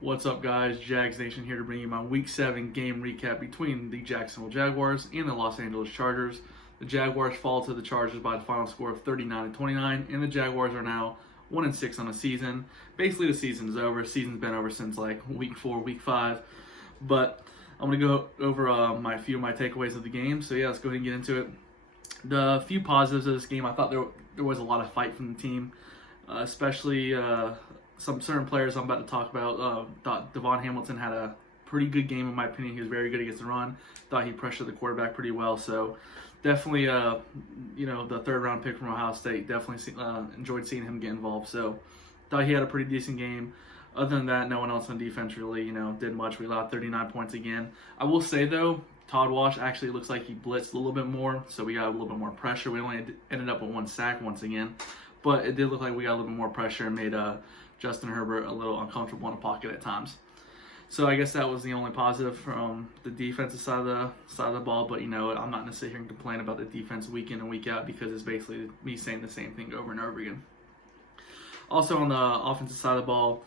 What's up, guys? Jags Nation here to bring you my Week 7 game recap between the Jacksonville Jaguars and the Los Angeles Chargers. The Jaguars fall to the Chargers by the final score of 39-29, and the Jaguars are now 1-6 on the season. Basically, the season's over. Season's been over since like Week 4, Week 5. But I'm going to go over a few of my takeaways of the game. So yeah, let's go ahead and get into it. The few positives of this game, I thought there was a lot of fight from the team, especially some certain players I'm about to talk about. Thought Devon Hamilton had a pretty good game in my opinion. He was very good against the run. Thought he pressured the quarterback pretty well. So definitely, the third round pick from Ohio State. Definitely enjoyed seeing him get involved. So thought he had a pretty decent game. Other than that, no one else on defense really, did much. We allowed 39 points again. I will say though, Todd Wash actually looks like he blitzed a little bit more, so we got a little bit more pressure. We only ended up with 1 sack once again, but it did look like we got a little bit more pressure and made Justin Herbert a little uncomfortable in the pocket at times. So I guess that was the only positive from the defensive side of the ball. But I'm not going to sit here and complain about the defense week in and week out because it's basically me saying the same thing over and over again. Also on the offensive side of the ball,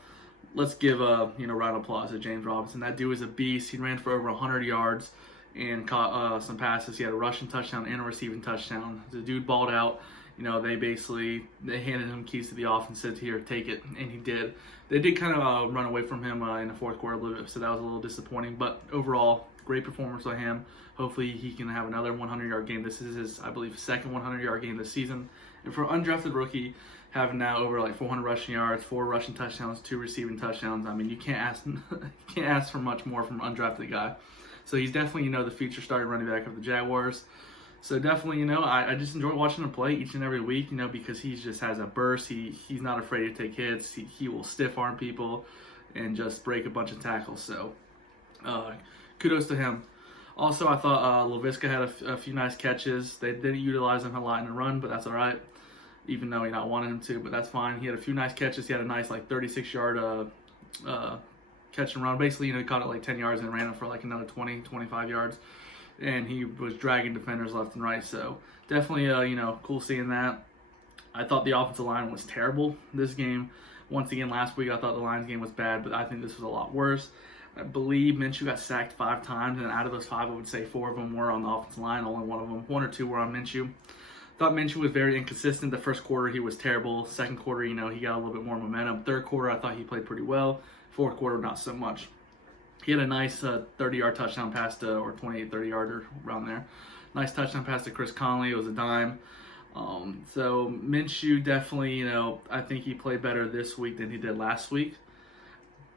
let's give round of applause to James Robinson. That dude is a beast. He ran for over 100 yards and caught some passes. He had a rushing touchdown and a receiving touchdown. The dude balled out. They handed him keys to the offense, said, "Here, take it," and he did. They did kind of run away from him in the fourth quarter a little bit, so that was a little disappointing. But overall, great performance by him. Hopefully, he can have another 100-yard game. This is his, I believe, second 100-yard game this season. And for an undrafted rookie, having now over 400 rushing yards, 4 rushing touchdowns, 2 receiving touchdowns, I mean, you can't ask for much more from an undrafted guy. So he's definitely, the future starting running back of the Jaguars. So definitely, I just enjoy watching him play each and every week, because he just has a burst. He's not afraid to take hits. He will stiff arm people and just break a bunch of tackles. So kudos to him. Also, I thought Laviska had a few nice catches. They didn't utilize him a lot in the run, but that's all right, even though he not wanted him to, but that's fine. He had a few nice catches. He had a nice 36-yard catch and run. Basically, he caught it 10 yards and ran it for another 20, 25 yards. And he was dragging defenders left and right. So definitely, cool seeing that. I thought the offensive line was terrible this game. Once again, last week I thought the Lions game was bad, but I think this was a lot worse. I believe Minshew got sacked 5 times, and out of those 5, I would say 4 of them were on the offensive line. Only 1 or 2 were on Minshew. Thought Minshew was very inconsistent. The first quarter, he was terrible. Second quarter, he got a little bit more momentum. Third quarter, I thought he played pretty well. Fourth quarter, not so much. He had a nice 30-yard touchdown pass to, or 28, 30-yarder around there. Nice touchdown pass to Chris Conley. It was a dime. So Minshew definitely, I think he played better this week than he did last week.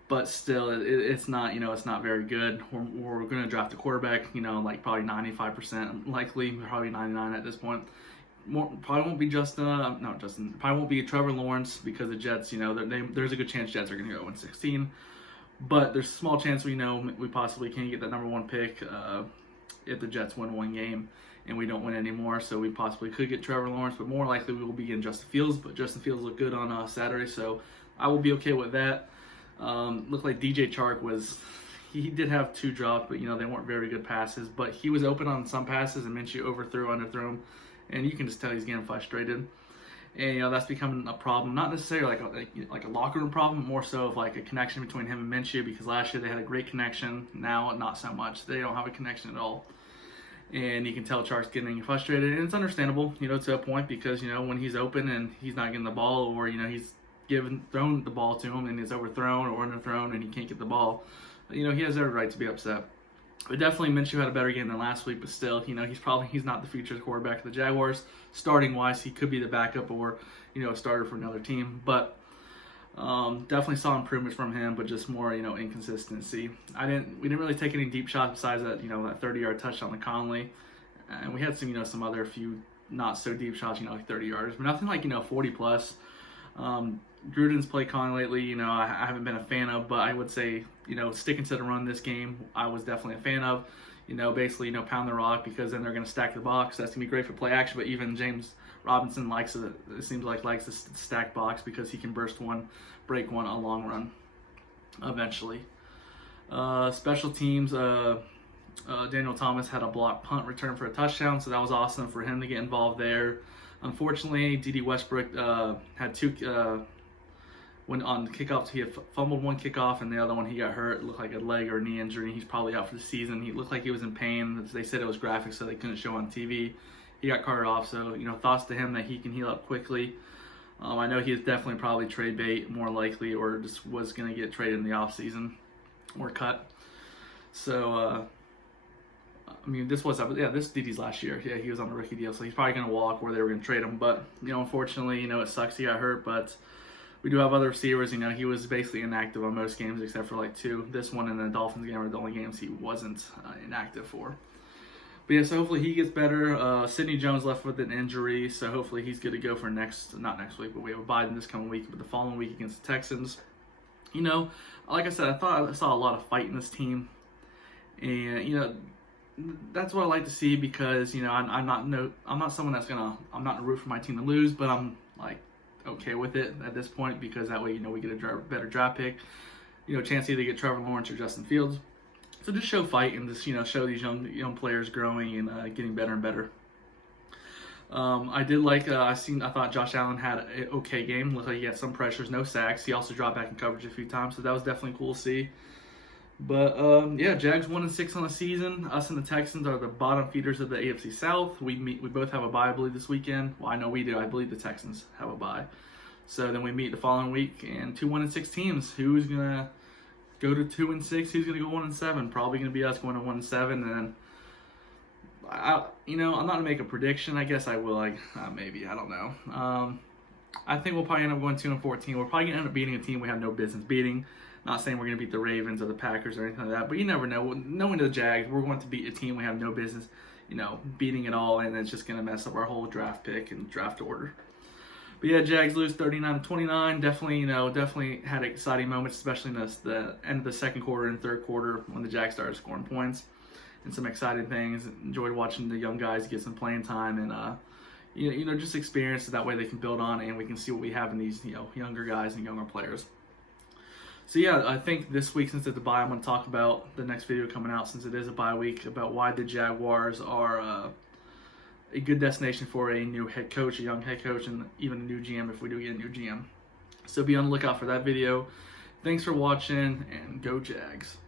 But still, it's not, it's not very good. We're going to draft a quarterback, probably 95% likely, probably 99 at this point. Probably won't be probably won't be Trevor Lawrence because the Jets, there's a good chance Jets are going to go 1-16. But there's a small chance we possibly can get that number 1 pick if the Jets win 1 game and we don't win anymore. So we possibly could get Trevor Lawrence, but more likely we will be getting Justin Fields. But Justin Fields looked good on Saturday, so I will be okay with that. Looked like DJ Chark he did have 2 drops, but they weren't very good passes. But he was open on some passes, and Minshew overthrew, underthrew him, and you can just tell he's getting frustrated. And that's becoming a problem, not necessarily like a locker room problem, more so of a connection between him and Minshew, because last year they had a great connection. Now not so much. They don't have a connection at all. And you can tell Chark's getting frustrated, and it's understandable, to a point, because when he's open and he's not getting the ball, or he's thrown the ball to him and it's overthrown or underthrown and he can't get the ball, he has every right to be upset. But definitely Minshew had a better game than last week, but still, he's not the future quarterback of the Jaguars. Starting wise, he could be the backup or, a starter for another team. But definitely saw improvements from him, but just more, inconsistency. We didn't really take any deep shots besides that, that 30-yard touchdown to Conley. And we had some, some other few not so deep shots, 30 yards, but nothing 40 plus. Gruden's play calling lately, I haven't been a fan of, but I would say, sticking to the run this game, I was definitely a fan of. Basically, pound the rock, because then they're going to stack the box. That's going to be great for play action, but even James Robinson likes the stack box because he can break one a long run eventually. Special teams, Daniel Thomas had a blocked punt return for a touchdown, so that was awesome for him to get involved there. Unfortunately, D.D. Westbrook had two when on the kickoffs, he had fumbled one kickoff, and the other one he got hurt. It looked like a leg or knee injury. He's probably out for the season. He looked like he was in pain. They said it was graphic, so they couldn't show on TV. He got carted off, so thoughts to him that he can heal up quickly. I know he is definitely probably trade bait, more likely, or just was going to get traded in the offseason or cut. So, this DD's last year. Yeah, he was on the rookie deal, so he's probably going to walk, or they were going to trade him. But, unfortunately, it sucks he got hurt, but we do have other receivers. He was basically inactive on most games except for like 2. This one and the Dolphins game are the only games he wasn't inactive for. But yeah, so hopefully he gets better. Sidney Jones left with an injury, so hopefully he's good to go for not next week, but we have a bye this coming week, but the following week against the Texans. Like I said, I saw a lot of fight in this team, and that's what I like to see because I'm not someone that's I'm not in a root for my team to lose, but I'm like okay with it at this point because that way we get a better draft pick, chance to either get Trevor Lawrence or Justin Fields. So just show fight and just show these young players growing and getting better and better. I did like I thought Josh Allen had an okay game. Looked like he had some pressures, no sacks. He also dropped back in coverage a few times, so that was definitely cool to see. But Jags 1-6 on the season. Us and the Texans are the bottom feeders of the AFC South. We both have a bye, I believe, this weekend. Well, I know we do. I believe the Texans have a bye. So then we meet the following week, and 2 1-6 teams. Who's gonna go to 2-6? Who's gonna go 1-7? Probably gonna be us going to 1-7, and then I'm not gonna make a prediction. I guess I will. Maybe I don't know. I think we'll probably end up going 2-14. We're probably gonna end up beating a team we have no business beating. Not saying we're gonna beat the Ravens or the Packers or anything like that, but you never know. Knowing the Jags, we're going to beat a team we have no business, beating at all, and it's just gonna mess up our whole draft pick and draft order. But yeah, Jags lose 39-29. Definitely had exciting moments, especially in the end of the second quarter and third quarter when the Jags started scoring points, and some exciting things. Enjoyed watching the young guys get some playing time and just experience that way they can build on, and we can see what we have in these younger guys and younger players. So yeah, I think this week, since it's a bye, I'm going to talk about the next video coming out, since it is a bye week, about why the Jaguars are a good destination for a new head coach, a young head coach, and even a new GM if we do get a new GM. So be on the lookout for that video. Thanks for watching, and go Jags.